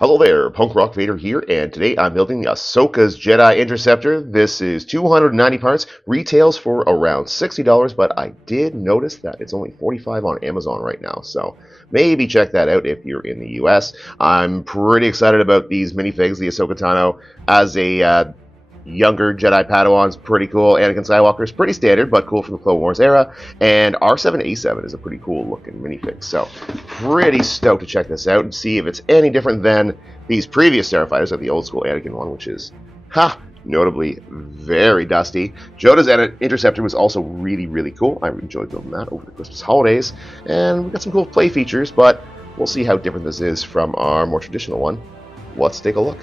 Hello there, Punk Rock Vader here, and today I'm building Ahsoka's Jedi Interceptor. This is 290 parts, retails for around $60, but I did notice that it's only $45 on Amazon right now, so maybe check that out if you're in the US. I'm pretty excited about these minifigs. The Ahsoka Tano as a younger Jedi Padawan's pretty cool. Anakin Skywalker is pretty standard, but cool from the Clone Wars era. And R7A7 is a pretty cool looking minifig. So, pretty stoked to check this out and see if it's any different than these previous starfighters, like the old school Anakin one, which is, notably very dusty. Yoda's Interceptor was also really cool. I enjoyed building that over the Christmas holidays. And we've got some cool play features, but we'll see how different this is from our more traditional one. Let's take a look.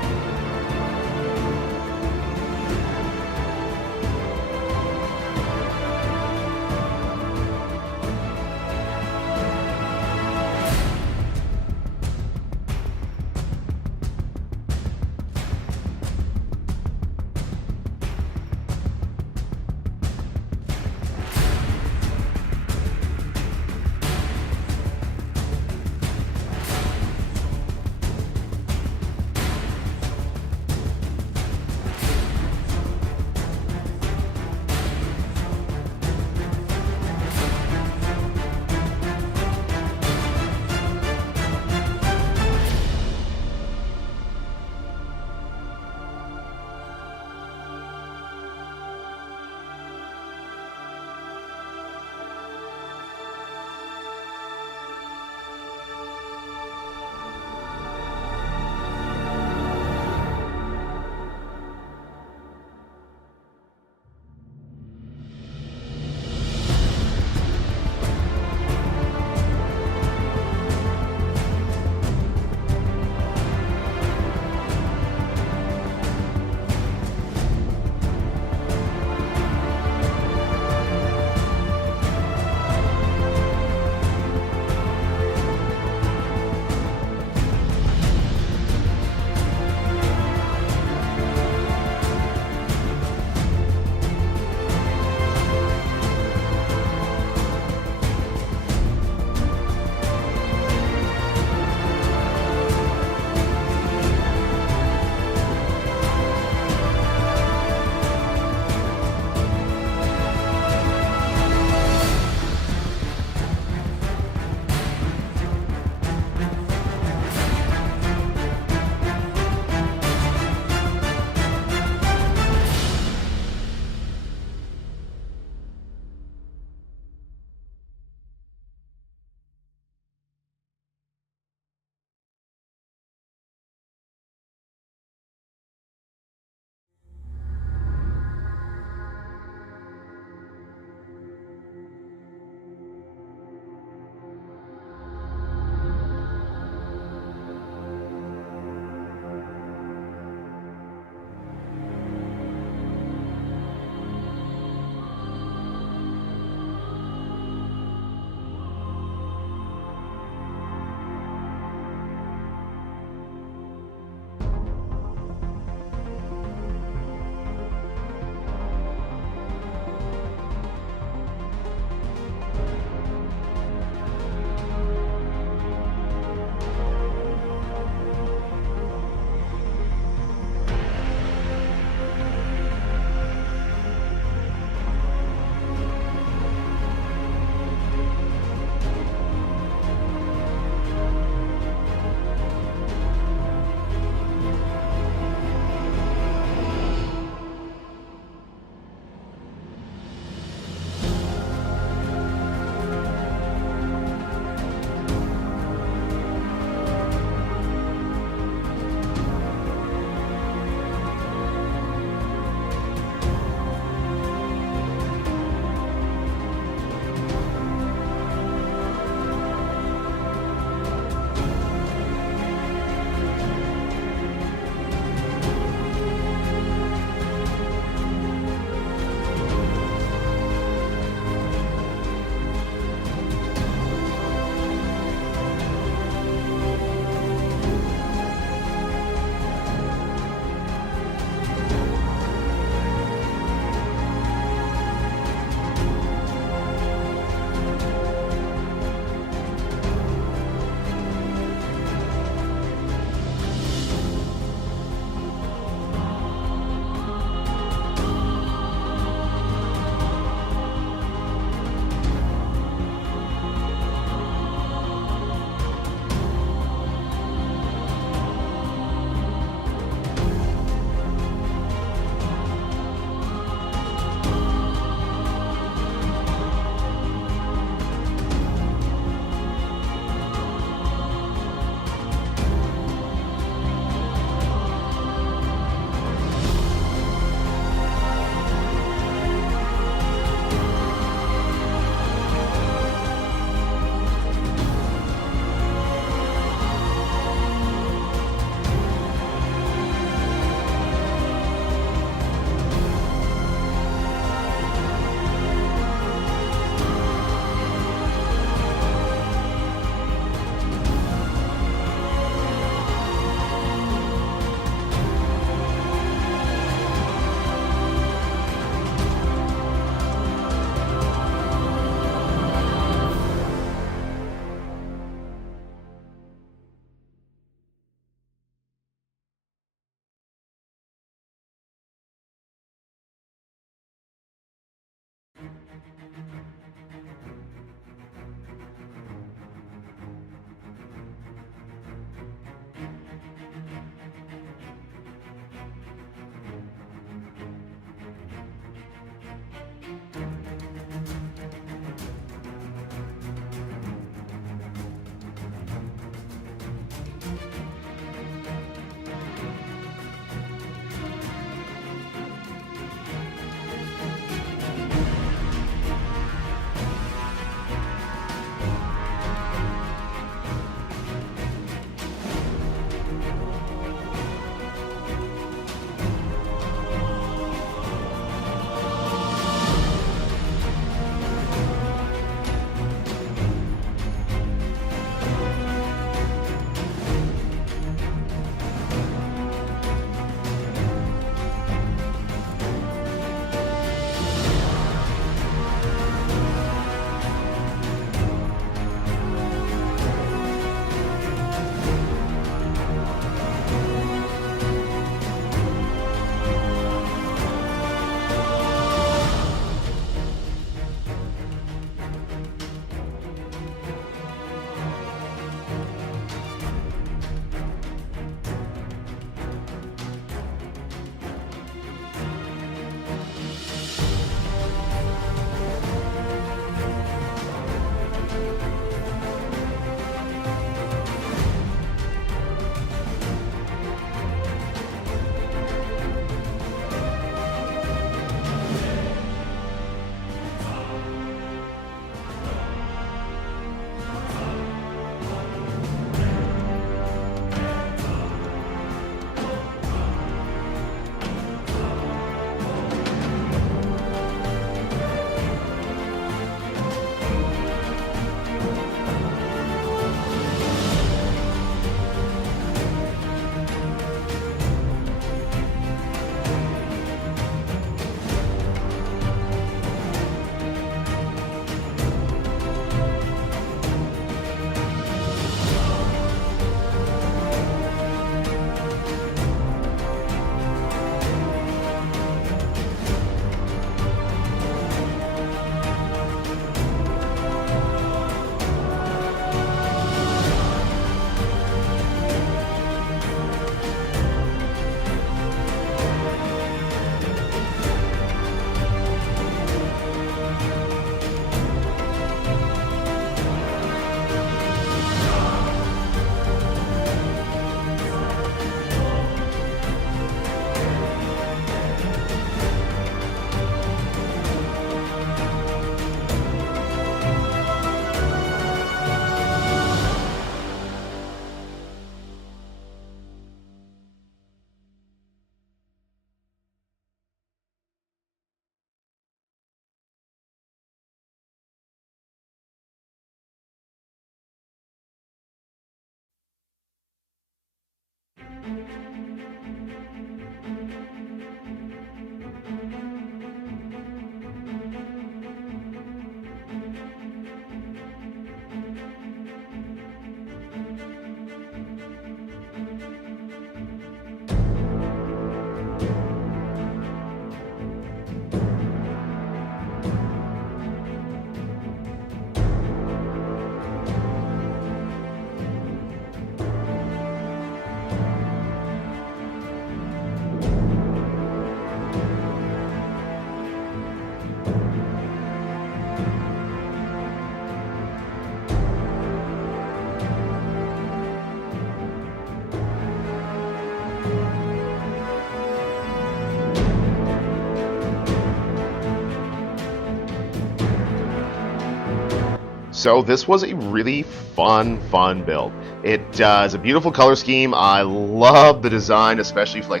So this was a really fun build. It is a beautiful color scheme. I love the design, especially for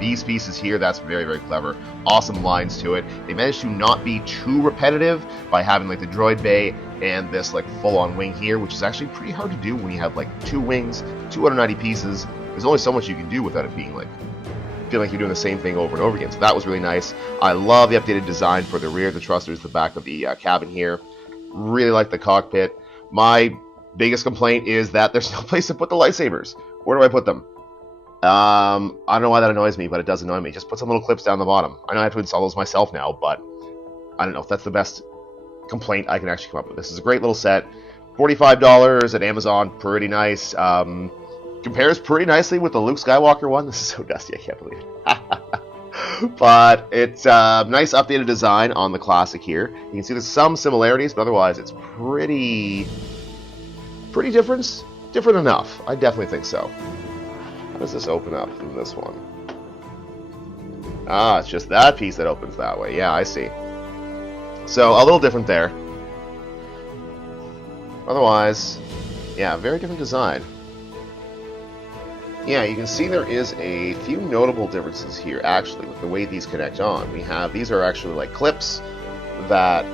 these pieces here. That's very clever. Awesome lines to it. They managed to not be too repetitive by having like the droid bay and this like full-on wing here, which is actually pretty hard to do when you have like 2 wings, 290 pieces. There's only so much you can do without it being like feeling like you're doing the same thing over and over again. So that was really nice. I love the updated design for the rear, the thrusters, the back of the cabin here. Really like the cockpit. My biggest complaint is that there's no place to put the lightsabers. Where do I put them? I don't know why that annoys me, but it does annoy me. Just put some little clips down the bottom. I know I have to install those myself now, but I don't know if that's the best complaint I can actually come up with. This is a great little set. $45 at Amazon. Pretty nice. Compares pretty nicely with the Luke Skywalker one. This is so dusty, I can't believe it. But it's a nice updated design on the classic here. You can see there's some similarities, but otherwise it's pretty different. Different enough. I definitely think so. How does this open up from this one? Ah, it's just that piece that opens that way. Yeah, I see. So a little different there. Otherwise, yeah, very different design. Yeah, you can see there is a few notable differences here, actually, with the way these connect on. These are actually like clips that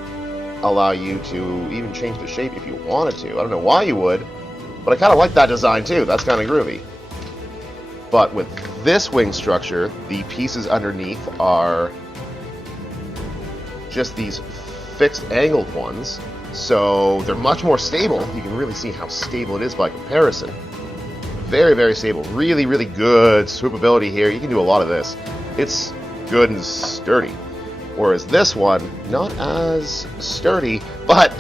allow you to even change the shape if you wanted to. I don't know why you would, but I kind of like that design too. That's kind of groovy. But with this wing structure, the pieces underneath are just these fixed angled ones, so they're much more stable. You can really see how stable it is by comparison. Very stable. Really good swoopability here. You can do a lot of this. It's good and sturdy. Whereas this one, not as sturdy, but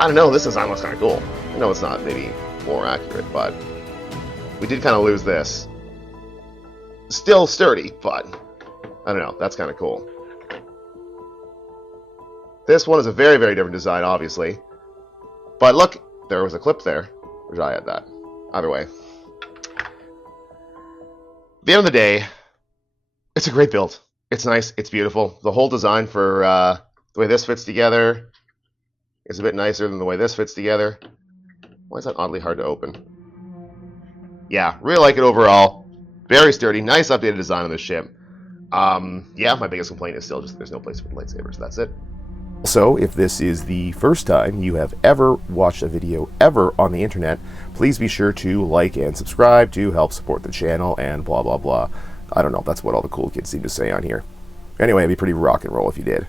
I don't know, this design looks kind of cool. I know it's not maybe more accurate, but we did kind of lose this. Still sturdy, but I don't know, that's kind of cool. This one is a very different design, obviously. But look, there was a clip there. Or did I add that? Either way. At the end of the day, it's a great build. It's nice. It's beautiful. The whole design for the way this fits together is a bit nicer than the way this fits together. Why is that oddly hard to open? Yeah, really like it overall. Very sturdy. Nice updated design on this ship. Yeah, my biggest complaint is still just there's no place for lightsabers. That's it. So, if this is the first time you have ever watched a video ever on the internet, please be sure to like and subscribe to help support the channel and blah blah blah. I don't know, that's what all the cool kids seem to say on here. Anyway, it'd be pretty rock and roll if you did.